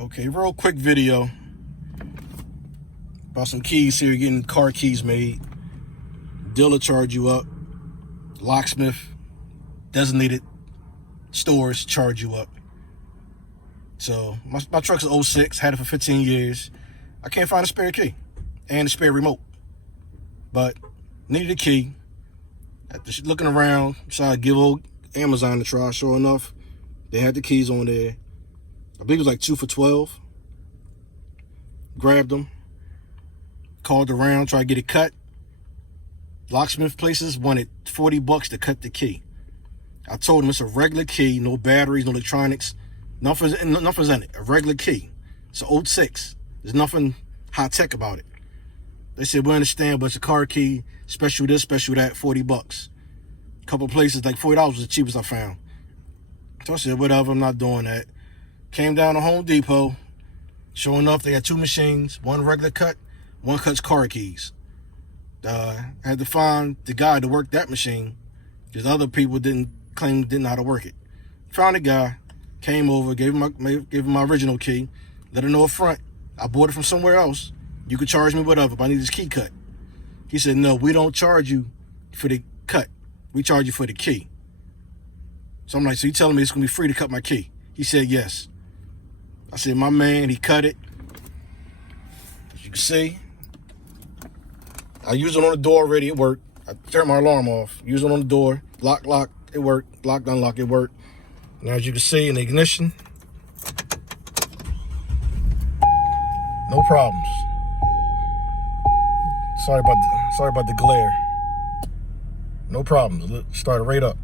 Okay, real quick video about some keys here. You're getting car keys made. Dealer charge you up. Locksmith, designated stores charge you up. So my truck's an 06, had it for 15 years. I can't find a spare key and a spare remote, but needed a key. After looking around, decided to give old Amazon a try. Sure enough, they had the keys on there. I believe it was like 2 for $12. Grabbed them, called around, tried to get it cut. Locksmith places wanted $40 to cut the key. I told them it's a regular key, no batteries, no electronics, nothing's in it. A regular key. It's an 06. There's nothing high tech about it. They said, we understand, but it's a car key, special this, special that, $40. A couple places, like $40 was the cheapest I found. So I said, whatever, I'm not doing that. Came down to Home Depot. Sure enough, they had two machines, one regular cut, one cuts car keys. Had to find the guy to work that machine because other people didn't know how to work it. Found a guy, came over, gave him my original key, let him know up front, I bought it from somewhere else. You could charge me whatever, but I need this key cut. He said, no, we don't charge you for the cut. We charge you for the key. So I'm like, so you telling me it's going to be free to cut my key? He said, yes. I said, my man, he cut it. As you can see, I used it on the door already, it worked. I turned my alarm off, used it on the door, lock, it worked, lock, unlock, it worked. Now as you can see in the ignition, no problems. Sorry about the glare. No problems, it started right up.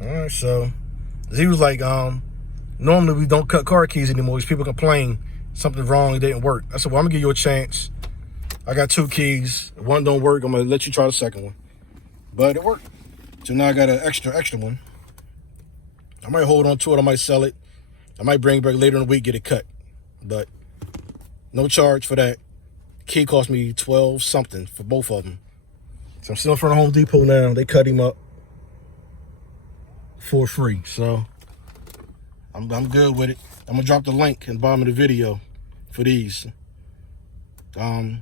All right, so he was like, normally we don't cut car keys anymore because people complain something's wrong, it didn't work. I said, well, I'm gonna give you a chance. I got two keys. If one don't work, I'm gonna let you try the second one. But it worked. So now I got an extra one. I might hold on to it, I might sell it. I might bring it back later in the week, get it cut. But no charge for that. Key cost me $12 something for both of them. So I'm still in front of Home Depot now. They cut him up for free. So I'm good with it. I'm gonna drop the link in the bottom of the video for these. Now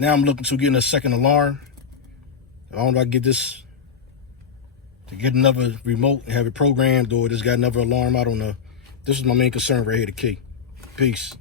I'm looking to getting a second alarm. I don't know if I can get this to get another remote and have it programmed, or just got another alarm. I don't know. This is my main concern right here, the key. Peace.